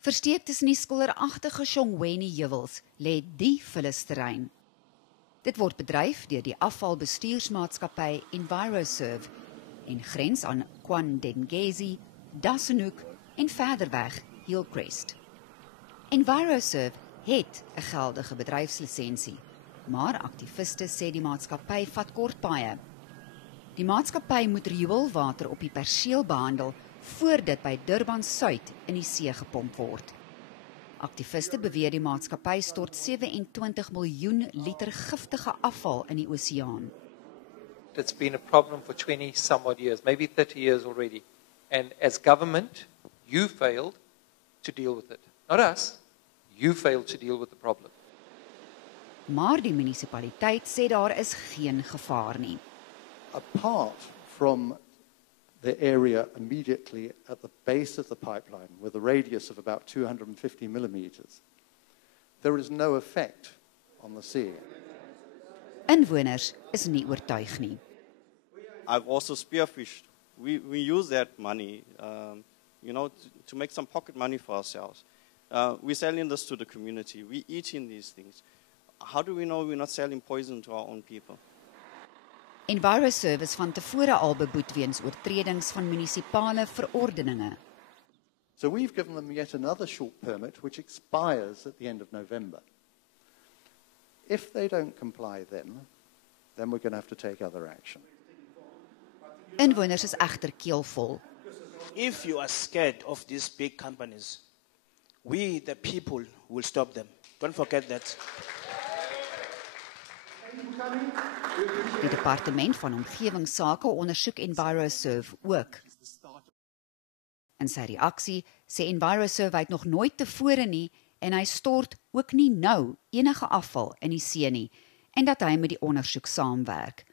Versteek tussen die skilderagtige Shongweni-heuwels lê die vullisterrein. Dit word bedryf deur die afvalbestuursmaatskappy Enviroserve en grens aan Kwandengezi, Dassenhoek en verder weg Hillcrest. Enviroserve het 'n geldige bedryfslisensie, maar aktiviste sê die maatskappy vat kort paaie. Die maatskappy moet rioolwater op die perseel behandel voor dit by Durban Suid in die see gepomp word. Aktiviste beweer die maatskappy stort 27 miljoen liter giftige afval in die oseaan. It's been a problem for 20 some odd years, maybe 30 years already. And as government, you failed to deal with it. Not us, you failed to deal with the problem. Maar die munisipaliteit sê daar is geen gevaar nie. Apart from the area immediately at the base of the pipeline with a radius of about 250 millimeters, there is no effect on the sea. Inwoners is nie oortuig nie. I've also spearfished. We use that money, to make some pocket money for ourselves. We're selling this to the community. We eat in these things. How do we know we're not selling poison to our own people? Enviroserve is van tevore al beboet weens oortredings van munisipale verordeninge. So we've given them yet another short permit which expires at the end of November. If they don't comply then we're going to have to take other action. Inwoners is egter keelvol. If you are scared of these big companies, we, the people, will stop them. Don't forget that. Die departement van omgewingsake ondersoek Enviroserve ook. In sy reaksie sê Enviroserve hy het nog nooit tevore nie en hy stort ook nie nou enige afval in die see nie en dat hy met die ondersoek saamwerk.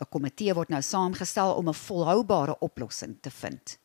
'n Komitee word nou saamgestel om 'n volhoubare oplossing te vind.